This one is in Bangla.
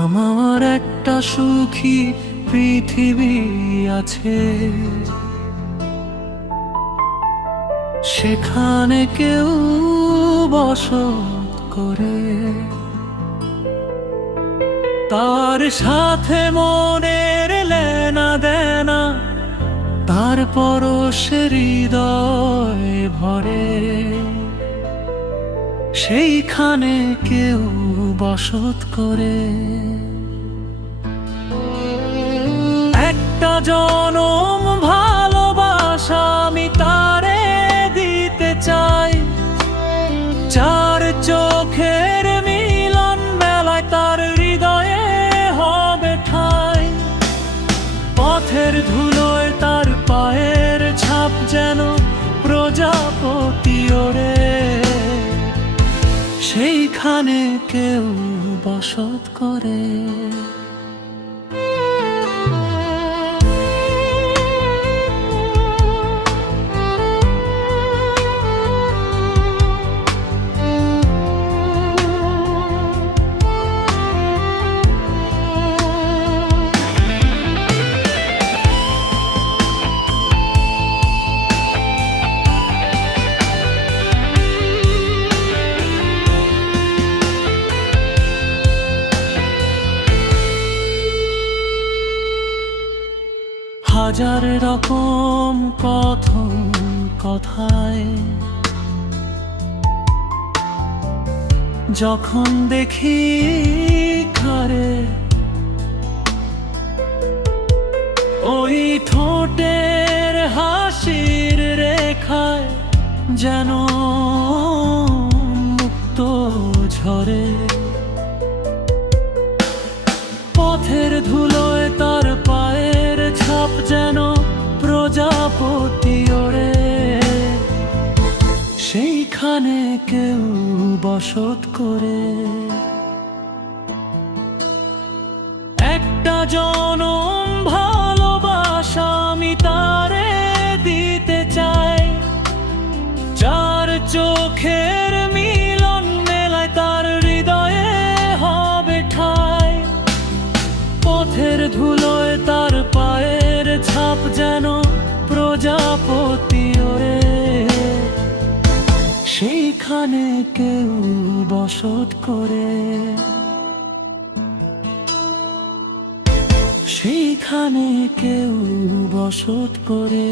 আমার একটা সুখী পৃথিবী আছে, সেখানে কেউ বসত করে। তার সাথে মনের লেনা দেনা, তার পরশে হৃদয় ভরে। সেইখানে কেউ বসত করে। একটা জনম ভালোবাসা আমি তারে দিতে চাই। চার চোখের মিলন মেলায় তার হৃদয়ে হবে ঠাঁই। পথের ধুলোয় তার পায়ের ছাপ যেন প্রজাপতি ওড়ে। সেইখানে কেউ বসত করে। হাজার রকম কথন কথায় যখন দেখি ঘরে, ওই ঠোঁটের হাসির রেখায় যেন মুক্ত ঝরে। পথের ধুলোয় তার পায়ের ছাপ যেন প্রজাপতি ওড়ে। সেইখানে কেউ বসত করে। একটা জনম ভালোবাসা আমি তারে দিতে চাই। চার চোখের মিলন মেলায় তার হৃদয়ে হবে ঠাঁই। পথের ধুলোয় তার পায়ের ছাপ যেন প্রজাপতি ওড়ে। সেইখানে কেউ বসত করে। সেইখানে কেউ বসত করে।